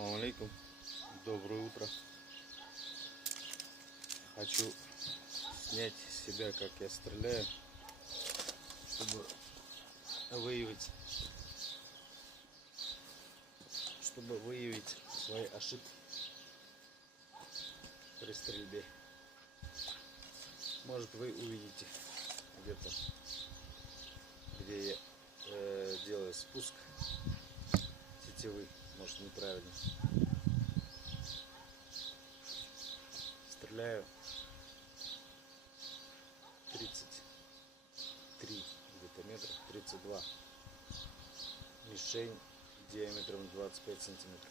Ассаламу алейкум. Доброе утро. Хочу снять с себя, как я стреляю, чтобы выявить свои ошибки при стрельбе. Может, вы увидите где-то, где я делаю спуск сетевый, может, неправильно. Стреляю 33 где-то метра, 32. Мишень диаметром 25 сантиметров.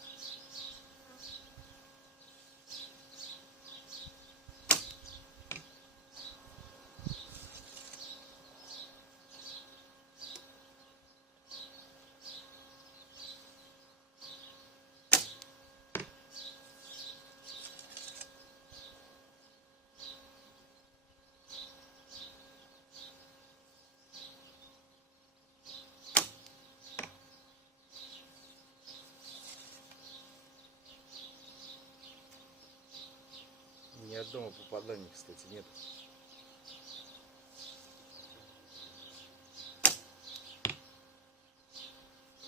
Ни одного попадания, кстати, нет.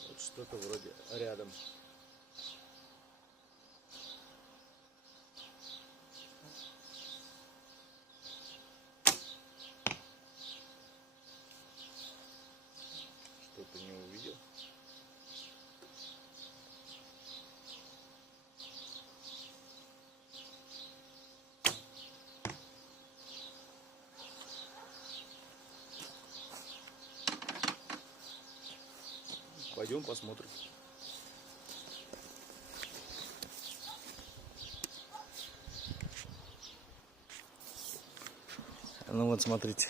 Вот что-то вроде рядом. Что-то не увидел. Пойдем посмотрим. Ну вот, смотрите.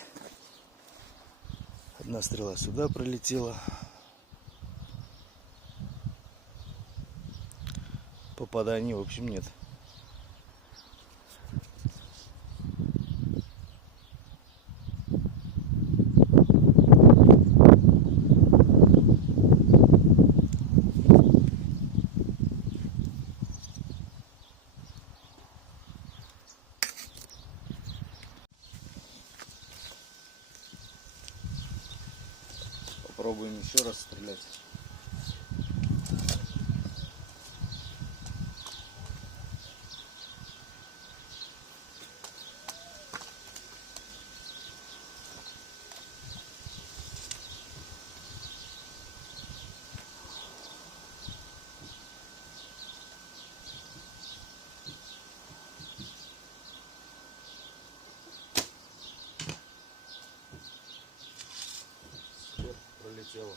Одна стрела сюда пролетела. Попаданий, в общем, нет. Попробуем еще раз стрелять. Сверху пролетело.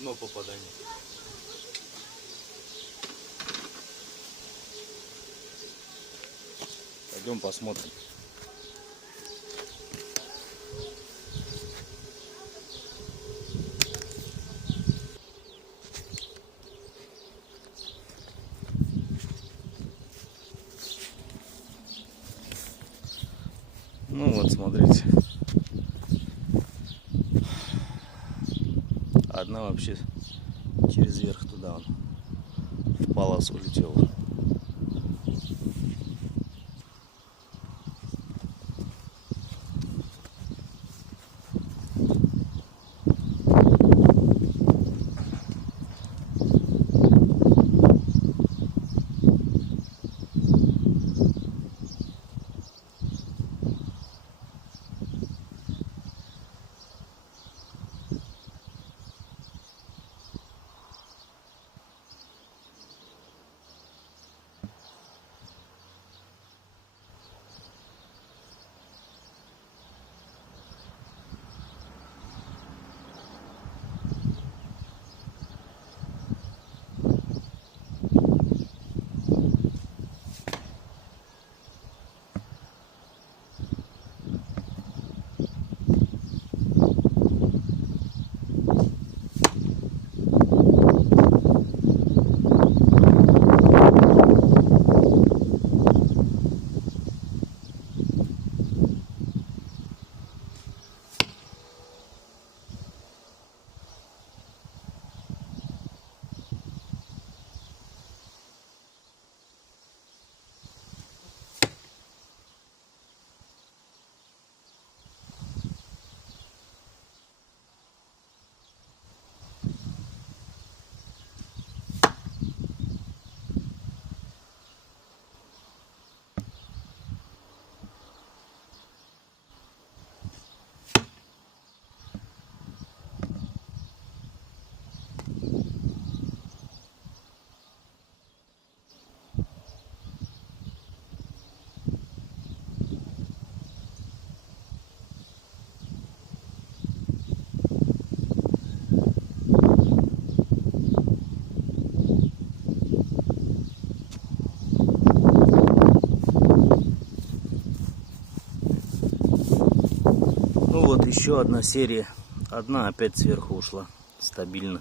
Одно попадание. Пойдем посмотрим. Ну вот, смотрите. Одна вообще через верх туда он в полосу улетела. еще одна серия. Одна опять сверху ушла. Стабильно.